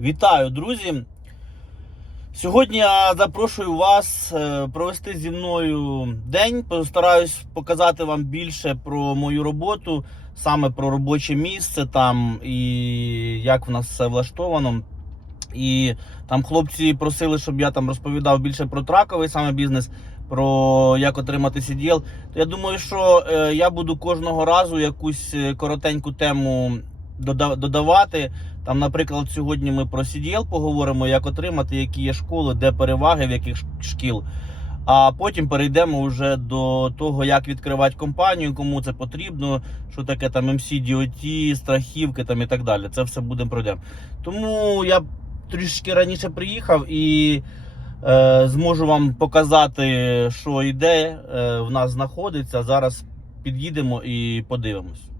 Вітаю, друзі! Сьогодні я запрошую вас е, провести зі мною день. Постараюсь показати вам більше про мою роботу, саме про робоче місце там і як в нас все влаштовано. І там хлопці просили, щоб я там розповідав більше про траковий саме бізнес, про як отримати. То я думаю, що е, я буду кожного разу якусь е, коротеньку тему додавати. Там, наприклад, сьогодні ми про CDL поговоримо, як отримати, які є школи, де переваги, в яких шкіл. А потім перейдемо вже до того, як відкривати компанію, кому це потрібно, що таке там MC, DOT, страхівки там і так далі. Це все будемо пройдемо. Тому я трішки раніше приїхав і е, зможу вам показати, що і де е, в нас знаходиться. Зараз під'їдемо і подивимось.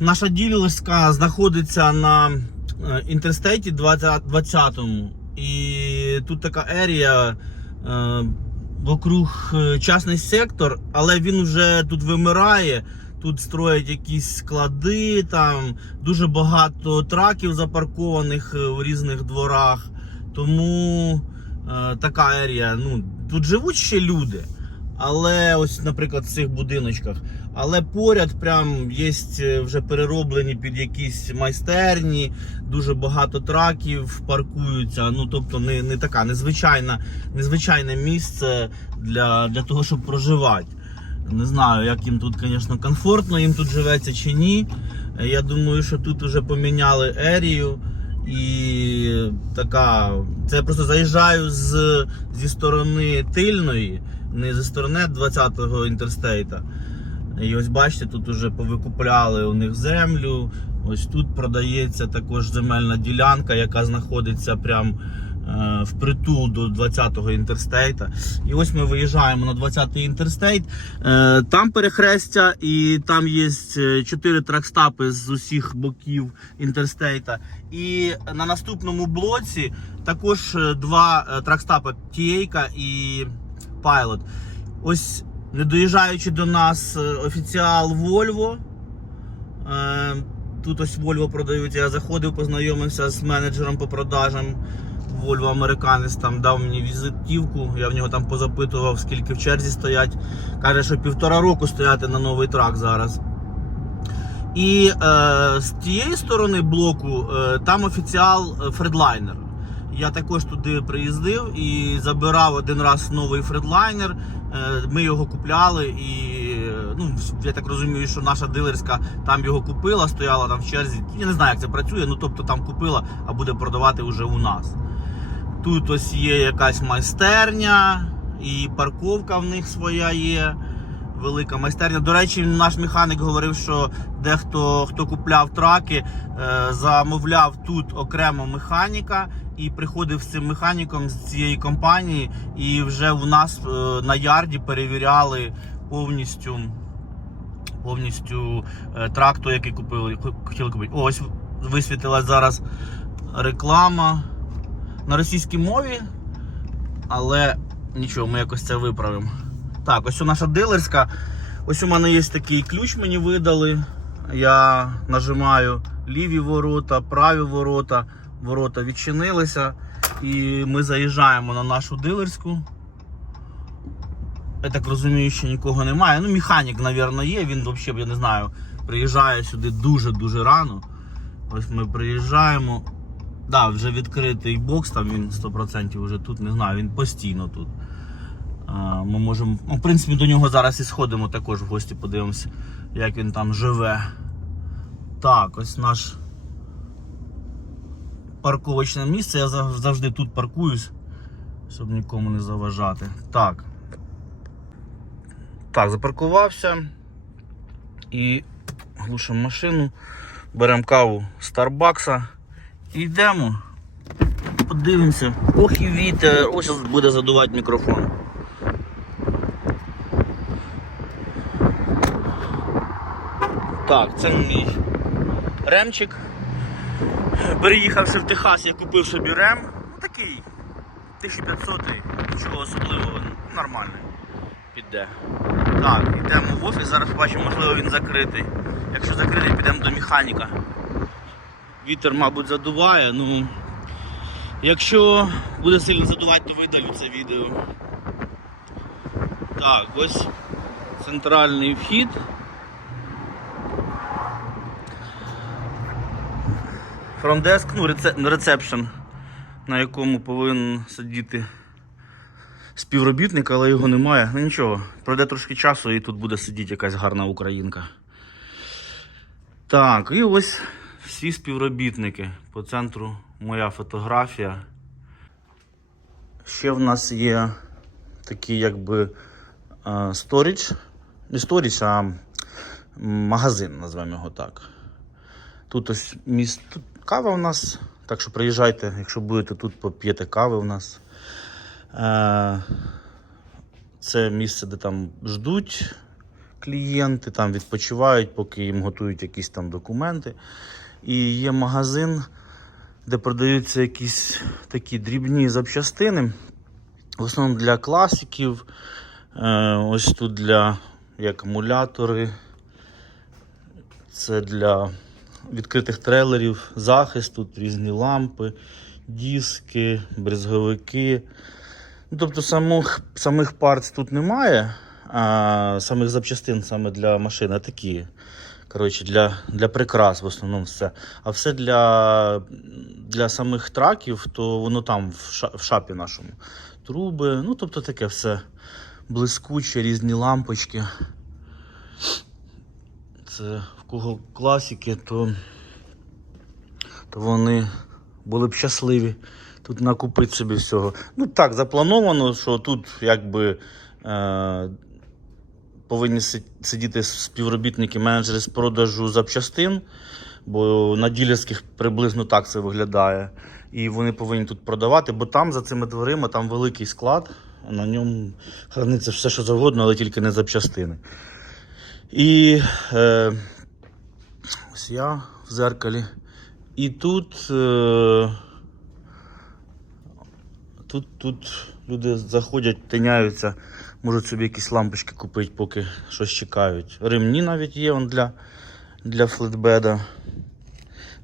Наша ділерська знаходиться на е, інтерстейті 20, 20-му. І тут така ерія е, вокруг е, частний сектор, але він вже тут вимирає. Тут строять якісь склади, там дуже багато траків запаркованих в різних дворах. Тому е, така ерія. Ну, тут живуть ще люди. Але ось, наприклад, в цих будиночках. Але поряд прям є вже перероблені під якісь майстерні, дуже багато траків паркуються. Ну тобто не, не така незвичайна, незвичайне місце для, для того, щоб проживати. Не знаю, як їм тут, звісно, комфортно, їм тут живеться чи ні. Я думаю, що тут вже поміняли ерію. І така. Це я просто заїжджаю з, зі сторони тильної, не зі сторони 20-го інтерстейта. І ось бачите, тут вже повикупляли у них землю. Ось тут продається також земельна ділянка, яка знаходиться прям е, впритул до 20-го інтерстейта. І ось ми виїжджаємо на 20-й інтерстейт. Е, там перехрестя, і там є 4 тракстапи з усіх боків інтерстейта. І на наступному блоці також е, два е, тракстапи Тієйка і Pilot. Ось не доїжджаючи до нас е, офіціал Volvo. Е, Тут ось Volvo продають. Я заходив, познайомився з менеджером по продажам. Volvo американець там дав мені візитівку. Я в нього там позапитував, скільки в черзі стоять. Каже, що півтора року стояти на новий трак зараз. І е, з тієї сторони блоку е, там офіціал Фредлайнер. Я також туди приїздив і забирав один раз новий фредлайнер. Ми його купляли, і е, ну я так розумію, що наша дилерська там його купила, стояла там в черзі. Я не знаю, як це працює. Ну тобто там купила, а буде продавати вже у нас. Тут ось є якась майстерня, і парковка в них своя є. Велика майстерня. До речі, наш механік говорив, що дехто хто купляв траки, е, замовляв тут окремо механіка і приходив з цим механіком з цієї компанії, і вже в нас е, на ярді перевіряли повністю повністю е, трак, який купили, хотіли купити. Ось висвітилась зараз реклама на російській мові, але нічого, ми якось це виправимо. Так, ось у наша дилерська. Ось у мене є такий ключ, мені видали. Я нажимаю ліві ворота, праві ворота. Ворота відчинилися. І ми заїжджаємо на нашу дилерську. Я так розумію, що нікого немає. Ну, механік, мабуть, є. Він взагалі, я не знаю, приїжджає сюди дуже-дуже рано. Ось ми приїжджаємо. Да, вже відкритий бокс, там він 100% вже тут, не знаю, він постійно тут. Ми можемо, ну, в принципі, до нього зараз і сходимо також в гості, подивимося, як він там живе. Так, ось наш парковочне місце. Я завжди тут паркуюсь, щоб нікому не заважати. Так. Так, запаркувався і глушимо машину, беремо каву Старбакса і йдемо. Подивимося. Ох і вітер, ось буде задувати мікрофон. Так, це мій ремчик. Переїхавши в Техас, я купив собі рем. Ну такий 1500, нічого особливого, нормальний. Піде. Так, йдемо в офіс, зараз побачимо, можливо він закритий. Якщо закритий, підемо до механіка. Вітер, мабуть, задуває. Ну, якщо буде сильно задувати, то видалю це відео. Так, ось центральний вхід. Фронтдеск, ну, рецепшн, на якому повинен сидіти співробітник, але його немає. Ну нічого, пройде трошки часу і тут буде сидіти якась гарна українка. Так, і ось всі співробітники. По центру моя фотографія. Ще в нас є такий якби сторіч. Не сторіч, а магазин, назвемо його так. Тут ось міст... тут кава у нас. Так що приїжджайте, якщо будете тут, поп'єте кави у нас. Е, Це місце, де там ждуть клієнти, там відпочивають, поки їм готують якісь там документи. І є магазин, де продаються якісь такі дрібні запчастини. В основному для класиків. Е, Ось тут для є акумулятори. Це для відкритих трейлерів, захист, тут різні лампи, диски, брезговики. Ну, тобто самих, самих партс тут немає, а самих запчастин саме для машин, такі. Коротше, для, для прикрас в основному все. А все для, для самих траків, то воно там в шапі нашому. Труби, ну тобто таке все блискуче, різні лампочки. Це в кого класики, то, то вони були б щасливі тут накупити собі всього. Ну так, заплановано, що тут якби е, повинні сидіти співробітники, менеджери з продажу запчастин, бо на ділерських приблизно так це виглядає. І вони повинні тут продавати, бо там за цими дверима там великий склад, на ньому храниться все, що завгодно, але тільки не запчастини. І е, я в зеркалі. І тут. Е, Тут, тут люди заходять, тиняються, можуть собі якісь лампочки купити, поки щось чекають. Ремні навіть є он для, для флетбеда.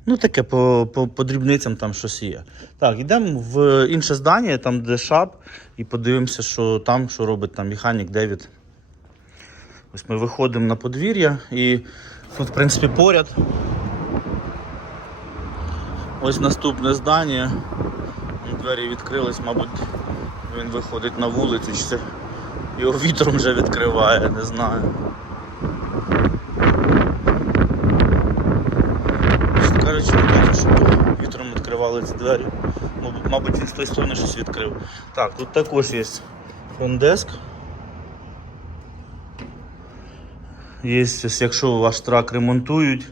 Ну, таке по, по, по дрібницям там щось є. Так, йдемо в інше здання, там де шап, і подивимося, що там, що робить там механік Девід. Ось ми виходимо на подвір'я і тут, в принципі, поряд. Ось наступне здання. Двері відкрились, мабуть, він виходить на вулицю, чи це його вітром вже відкриває, не знаю. Кажучи, не бачу, щоб вітром відкривали ці двері. Мабуть, він з тої сторони щось відкрив. Так, тут також є фондеск. Є, якщо ваш трак ремонтують,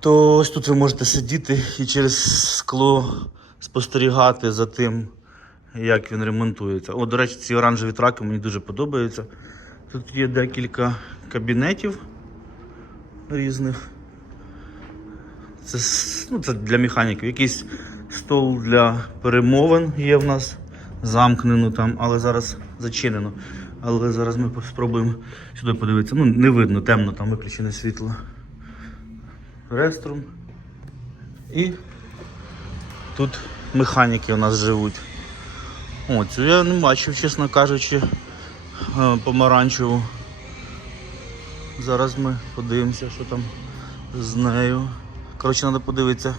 то ось тут ви можете сидіти і через скло спостерігати за тим, як він ремонтується. О, до речі, ці оранжеві траки мені дуже подобаються. Тут є декілька кабінетів різних. Це, ну, це для механіків. Якийсь стол для перемовин є в нас. Замкнено там, але зараз зачинено. Але зараз ми спробуємо сюди подивитися. Ну, не видно, темно, там виключене світло. Реструм. І тут механіки у нас живуть. О, цю я не бачив, чесно кажучи, е, помаранчеву. Зараз ми подивимося, що там з нею. Коротше, треба подивитися,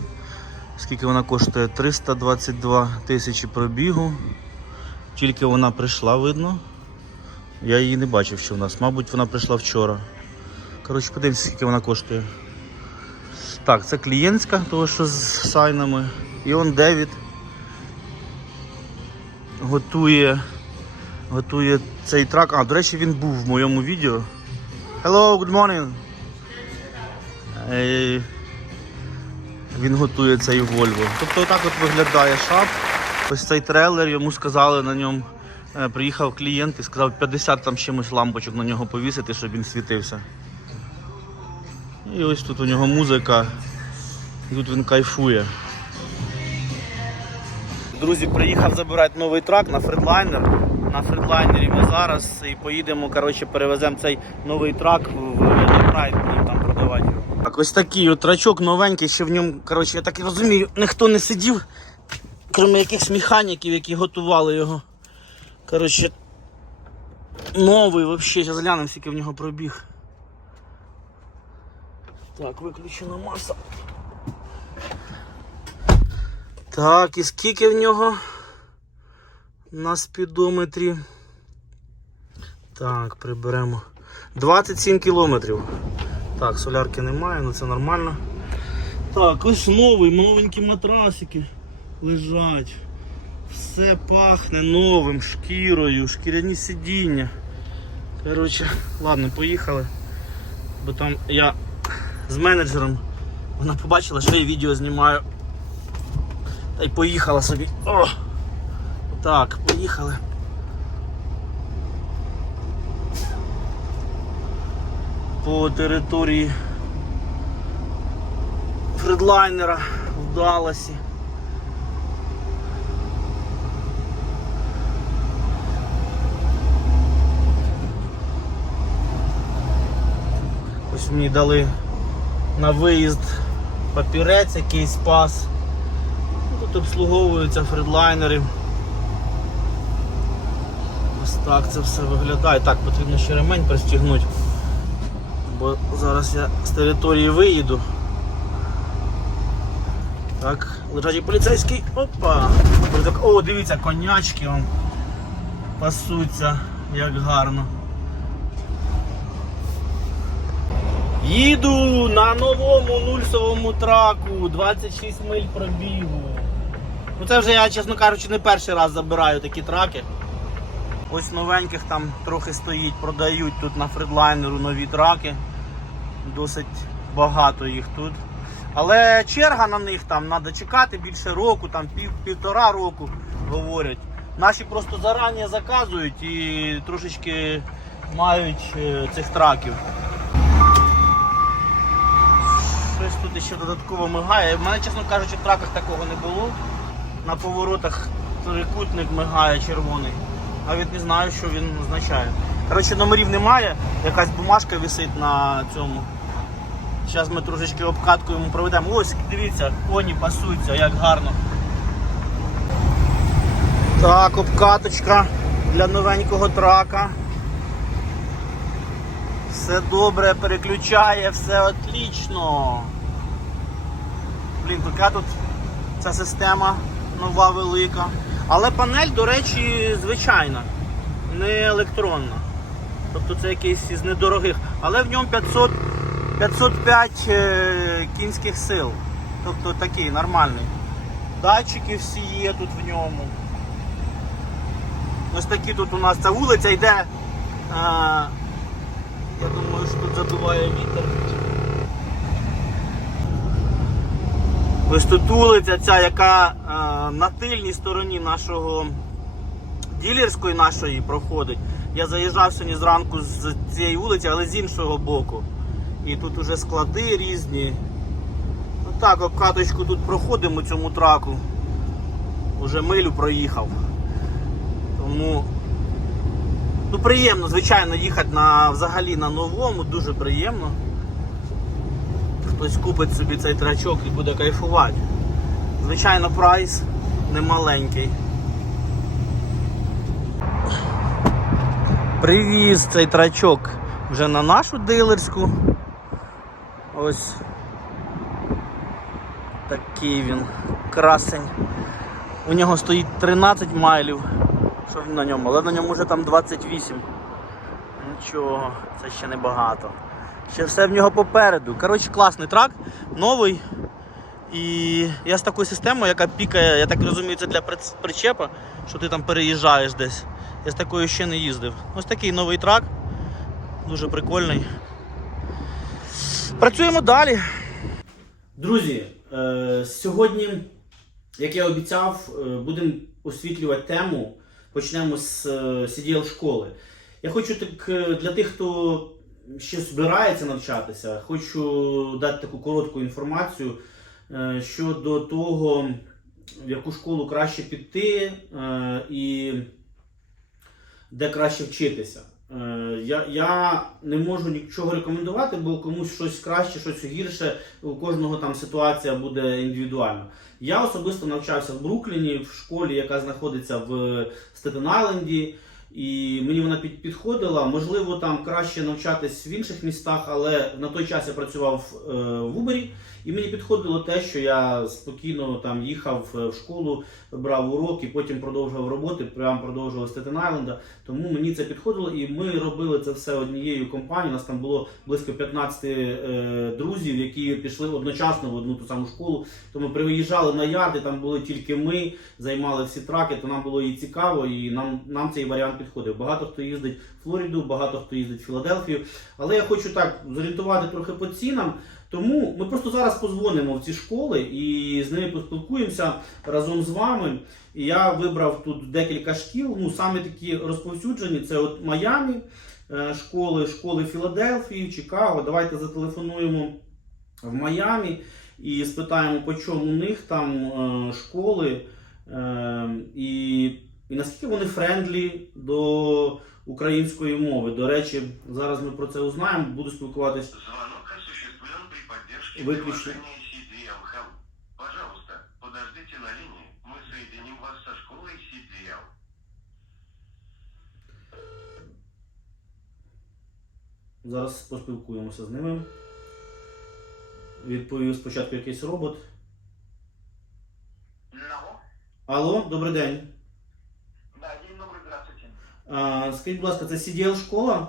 скільки вона коштує. 322 тисячі пробігу. Тільки вона прийшла, видно. Я її не бачив, що в нас. Мабуть, вона прийшла вчора. Коротше, подивимося, скільки вона коштує. Так, це клієнтська, того що з сайнами. І он Девід готує, готує цей трак. А, до речі, він був в моєму відео. Hello, good morning. Е, Він готує цей Volvo. Тобто отак от виглядає шап. Ось цей трейлер, йому сказали на ньому. Е, Приїхав клієнт і сказав 50 там чимось лампочок на нього повісити, щоб він світився. І ось тут у нього музика. І тут він кайфує. Друзі, приїхав забирати новий трак на фредлайнер. На фредлайнері ми зараз і поїдемо, коротше, перевеземо цей новий трак в Прайд, будемо там продавати. Так, ось такий от трачок новенький, ще в ньому, коротше, я так розумію, ніхто не сидів, крім якихось механіків, які готували його. Коротше, новий взагалі, зараз глянемо, скільки в нього пробіг. Так, виключена маса. Так, і скільки в нього на спідометрі? Так, приберемо. 27 кілометрів. Так, солярки немає, але це нормально. Так, ось новий, новенькі матрасики лежать. Все пахне новим, шкірою, шкіряні сидіння. Коротше, ладно, поїхали. Бо там я з менеджером, вона побачила, що я відео знімаю. Та й поїхала собі. О! Так, поїхали. По території фредлайнера в Далласі. Мені дали на виїзд папірець, якийсь пас. Ну, Тут обслуговуються фредлайнери. Ось так це все виглядає. Так, потрібно ще ремень пристігнути. Бо зараз я з території виїду. Так, лежачий поліцейський. Опа! О, дивіться, конячки вам пасуться, як гарно. Їду на новому нульсовому траку, 26 миль пробігу. Ну це вже я, чесно кажучи, не перший раз забираю такі траки. Ось новеньких там трохи стоїть, продають тут на фредлайнеру нові траки. Досить багато їх тут. Але черга на них там треба чекати більше року, там пів, півтора року говорять. Наші просто зарані заказують і трошечки мають е, цих траків. Щось ще додатково мигає. В мене, чесно кажучи, в траках такого не було. На поворотах трикутник мигає червоний. Навіть не знаю, що він означає. Коротше, номерів немає, якась бумажка висить на цьому. Зараз ми трошечки обкатку йому проведемо. Ось, дивіться, коні пасуються, як гарно. Так, обкаточка для новенького трака. Все добре, переключає, все отлично. Блін, тут ця система нова велика. Але панель, до речі, звичайна, не електронна. Тобто це якийсь із недорогих. Але в ньому 500, 505 е, кінських сил. Тобто такий нормальний. Датчики всі є тут в ньому. Ось такі тут у нас ця вулиця йде. е, я думаю, що тут задуває вітер. Ось тут вулиця ця, яка е, на тильній стороні нашого ділерської нашої проходить. Я заїжджав сьогодні зранку з цієї вулиці, але з іншого боку. І тут уже склади різні. Ну так, обкаточку тут проходимо цьому траку. Уже милю проїхав. Тому ну, приємно, звичайно, їхати на, взагалі на новому, дуже приємно. Хтось купить собі цей трачок і буде кайфувати. Звичайно, прайс немаленький. Привіз цей трачок вже на нашу дилерську. Ось такий він красень. У нього стоїть 13 майлів. Що на ньому? Але на ньому вже там 28. Нічого, це ще не багато. Ще все в нього попереду. Коротше, класний трак, новий. І я з такою системою, яка пікає, я так розумію, це для причепа, що ти там переїжджаєш десь. Я з такою ще не їздив. Ось такий новий трак. Дуже прикольний. Працюємо далі. Друзі, е, сьогодні, як я обіцяв, е, будемо освітлювати тему. Почнемо з е, CDL школи. Я хочу так для тих, хто ще збирається навчатися, хочу дати таку коротку інформацію е, щодо того, в яку школу краще піти е, і де краще вчитися. Е, Я, я не можу нічого рекомендувати, бо комусь щось краще, щось гірше. У кожного там ситуація буде індивідуальна. Я особисто навчався в Брукліні, в школі, яка знаходиться в Стетен Айленді, і мені вона під, підходила. Можливо, там краще навчатись в інших містах, але на той час я працював е, в Убері, і мені підходило те, що я спокійно там їхав е, в школу, брав уроки, потім продовжував роботи, прямо продовжував Стетен Айленда. Тому мені це підходило, і ми робили це все однією компанією. У нас там було близько 15 е, друзів, які пішли одночасно в одну ту саму школу. То ми приїжджали на ярди, там були тільки ми, займали всі траки, то нам було і цікаво, і нам, нам цей варіант підходив. Багато хто їздить в Флориду, багато хто їздить в Філадельфію. Але я хочу так зорієнтувати трохи по цінам. Тому ми просто зараз позвонимо в ці школи і з ними поспілкуємося разом з вами. І я вибрав тут декілька шкіл. Ну, саме такі розповсюджені це от Майамі, е, школи, школи Філадельфії, Чикаго. Давайте зателефонуємо в Майамі і спитаємо, по чому у них там е, школи, е, і, і наскільки вони френдлі до української мови. До речі, зараз ми про це узнаємо, буду спілкуватись. Звонок осуществлен при поддержке Выключи. приложения CDL Help. Пожалуйста, подождите на линии. Мы соединим вас со школой CDL. Зараз поспілкуємося з ними. Відповів спочатку якийсь робот. Алло. Алло, добрий день. Да, день добрый, здравствуйте. А, скажіть, будь ласка, це CDL школа?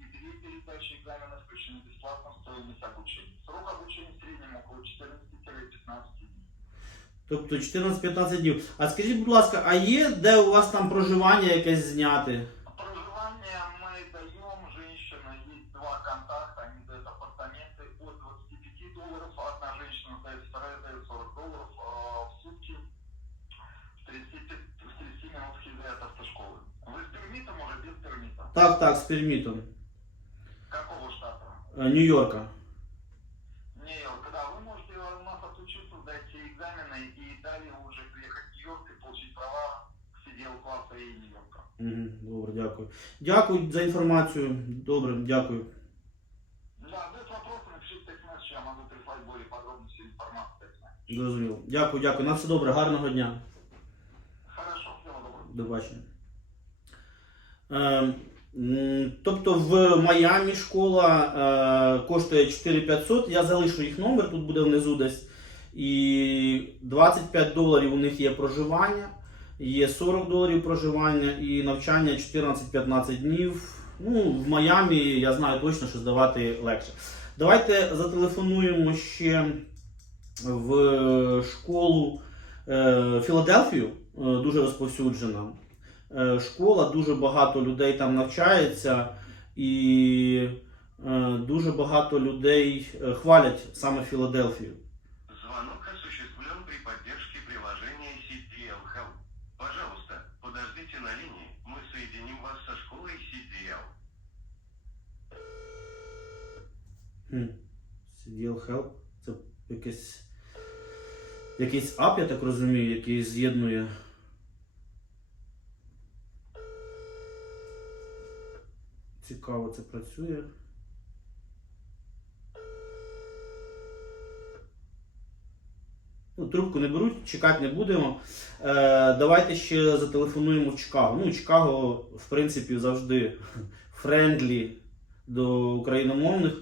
и две передачи экзаменов включены бесплатно в стоимость обучения. Срок обучения в среднем около 14-15 дней. Тобто 14-15 днів. А скажіть, будь ласка, а є де у вас там проживання якесь зняти? Проживание мы даем, женщина, есть два контакта, они дают апартаменты от 25 долларов, одна женщина дает, вторая дает 40 долларов э, в сутки в 30, в 30 минут езды от автошколы. Вы с пермитом уже без пермита? Так, так, з пермітом. Какого штата? Е, Нью-Йорка. Нью-Йорк, да, вы можете у нас отучиться, сдать все экзамены и далее уже приехать в Нью-Йорк и получить права к сидел класса и Нью-Йорка. Угу, добре, дякую. Дякую за інформацію. Добре, дякую. Да, без вопросов напишите текст месседж, я могу прислать более подробную всю информацию. в текст месседж. Зрозуміло. Дякую, дякую. На все добре, гарного дня. Хорошо, всего доброго. До бачення. Е, м, тобто в Майамі школа е, коштує 4500. Я залишу їх номер, тут буде внизу десь. І 25 доларів у них є проживання, є 40 доларів проживання і навчання 14-15 днів. Ну, в Майамі я знаю точно, що здавати легше. Давайте зателефонуємо ще в школу е, Філадельфію, е, дуже розповсюджена школа, дуже багато людей там навчається, і е, дуже багато людей е, хвалять саме Філадельфію. Звонок осуществлен при поддержке приложения CDL Help. Пожалуйста, подождите на линии. Мы соединим вас со школой CDL. Хм. CDL Help. Це якийсь, якийсь ап, я так розумію, який з'єднує. Цікаво, це працює. Ну, трубку не беруть, чекати не будемо. Е, давайте ще зателефонуємо в Чикаго. Ну, Чикаго, в принципі, завжди френдлі до україномовних.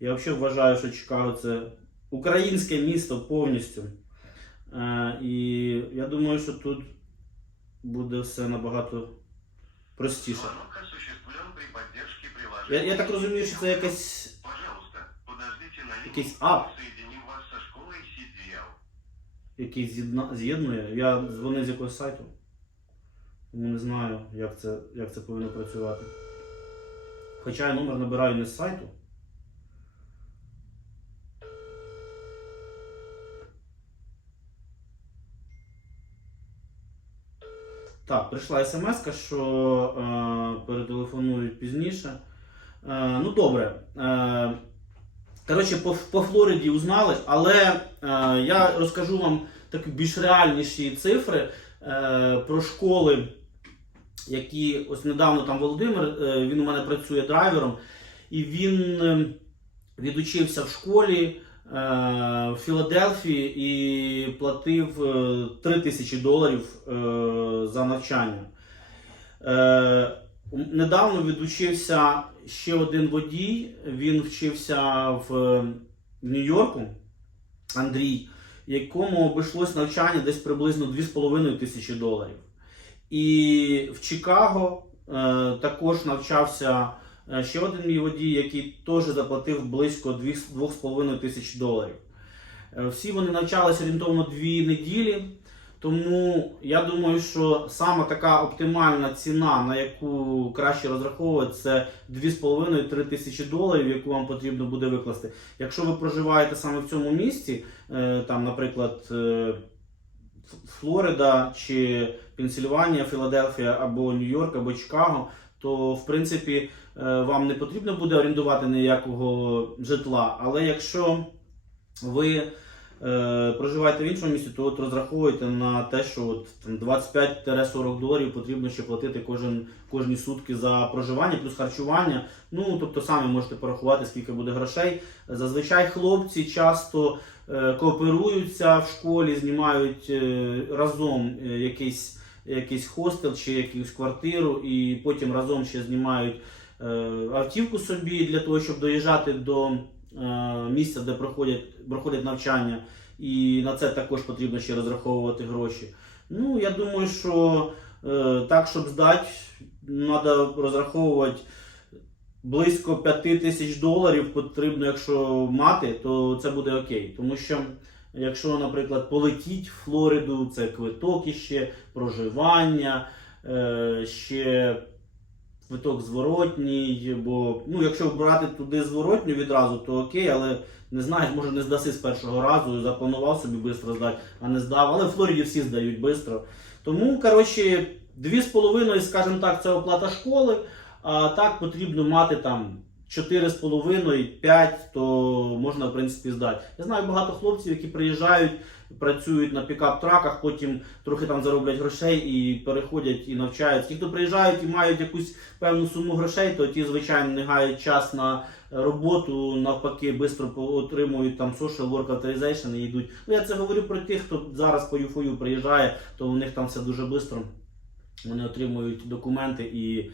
Я взагалі вважаю, що Чикаго це українське місто повністю. Е, і я думаю, що тут буде все набагато простіше. Я, я так розумію, що це якась, Пожалуйста, подождите на якийсь ап. Соединим вас со школой CDL. який з'єдна- з'єднує. Я дзвонив з якогось сайту. Тому не знаю, як це, як це повинно працювати. Хоча я номер набираю не з сайту. Так, прийшла смс, що е, перетелефонують пізніше. Е, ну добре. Е, коротше, по, по Флориді узнали, але е, я розкажу вам такі більш реальніші цифри про школи, які ось недавно там Володимир, він у мене працює драйвером, і він відучився в школі в Філадельфії і платив е, 3 тисячі доларів за навчання. Недавно відучився ще один водій. Він вчився в, в Нью-Йорку, Андрій, якому обійшлось навчання десь приблизно 2,5 тисячі доларів. І в Чикаго е, також навчався е, ще один мій водій, який теж заплатив близько 2,5 тисяч доларів. Е, Всі вони навчалися орієнтовно дві неділі. Тому я думаю, що саме така оптимальна ціна, на яку краще розраховувати, це 2,5-3 тисячі доларів, яку вам потрібно буде викласти. Якщо ви проживаєте саме в цьому місті, е, там, наприклад, е, Флорида чи Пенсильванія, Філадельфія або Нью-Йорк, або Чикаго, то в принципі е, вам не потрібно буде орендувати ніякого житла. Але якщо ви е, проживаєте в іншому місті, то от розраховуйте на те, що от, там, 25-40 доларів потрібно ще платити кожен, кожні сутки за проживання, плюс харчування. Ну, тобто самі можете порахувати, скільки буде грошей. Зазвичай хлопці часто е, кооперуються в школі, знімають е, разом е, якийсь, якийсь хостел чи якусь квартиру, і потім разом ще знімають е, автівку собі для того, щоб доїжджати до е, місця, де проходять, проходять навчання. І на це також потрібно ще розраховувати гроші. Ну, я думаю, що е, так, щоб здати, треба розраховувати близько 5 тисяч доларів потрібно, якщо мати, то це буде окей. Тому що, якщо, наприклад, полетіть в Флориду, це квиток іще, проживання, е, ще квиток зворотній. Бо ну, якщо брати туди зворотню відразу, то окей, але не знаєш, може не здаси з першого разу, запланував собі швидко здати, а не здав. Але в Флориді всі здають швидко. Тому, коротше, 2,5, скажімо так, це оплата школи. А так потрібно мати там 4,5-5, то можна, в принципі, здати. Я знаю багато хлопців, які приїжджають, працюють на пікап-траках, потім трохи там зароблять грошей і переходять і навчаються. Ті, хто приїжджають і мають якусь певну суму грошей, то ті, звичайно, не гають час на роботу, навпаки, швидко отримують там social work authorization і йдуть. Ну, я це говорю про тих, хто зараз по ЮФОЮ приїжджає, то у них там все дуже швидко. Вони отримують документи і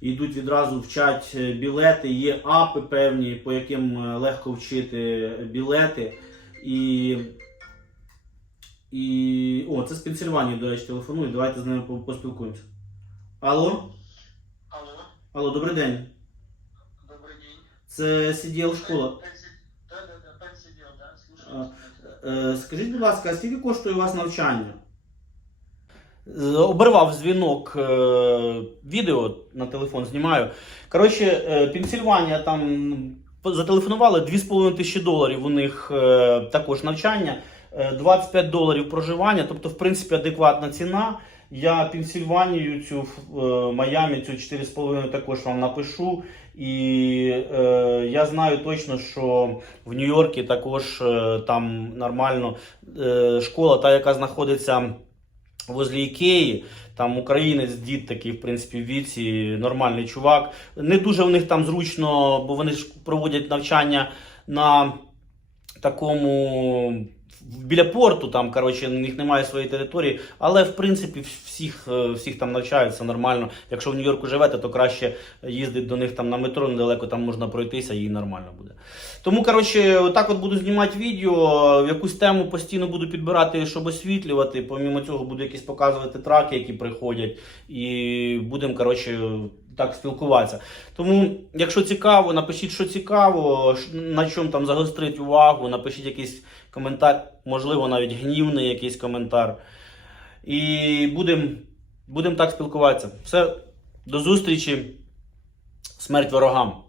йдуть відразу вчать білети. Є апи певні, по яким е, легко вчити білети. І, і о, це з Пенсильванії, до речі, телефонують. Давайте з ними по- поспілкуємося. Алло? Алло, Алло, добрий день. добрый день. Це CDL школа. Да, да, да, подсидел, да, слушаю. Е, Скажіть, будь ласка, а скільки коштує у вас навчання? Обривав дзвінок е, відео на телефон знімаю. Коротше, е, Пенсильванія там зателефонували 2,5 тисячі доларів у них е, також навчання, е, 25 доларів проживання, тобто, в принципі, адекватна ціна. Я Пенсильванію, цю е, Майамі, цю 4,5 також вам напишу. І е, я знаю точно, що в Нью-Йорку також е, там нормально е, школа, та яка знаходиться возле Ікеї. Там українець, дід такий, в принципі, в віці, нормальний чувак. Не дуже в них там зручно, бо вони ж проводять навчання на такому. Біля порту, там, коротше, у них немає своєї території, але в принципі всіх, е, всіх там навчаються нормально. Якщо в Нью-Йорку живете, то краще їздити до них там на метро недалеко, там можна пройтися і нормально буде. Тому, коротше, отак от буду знімати відео, якусь тему постійно буду підбирати, щоб освітлювати. Помімо цього буду якісь показувати траки, які приходять. І будемо, коротше, так спілкуватися. Тому, якщо цікаво, напишіть, що цікаво, на чому там загострить увагу, напишіть якийсь коментар, можливо, навіть гнівний якийсь коментар. І будемо будем так спілкуватися. Все, до зустрічі. Смерть ворогам.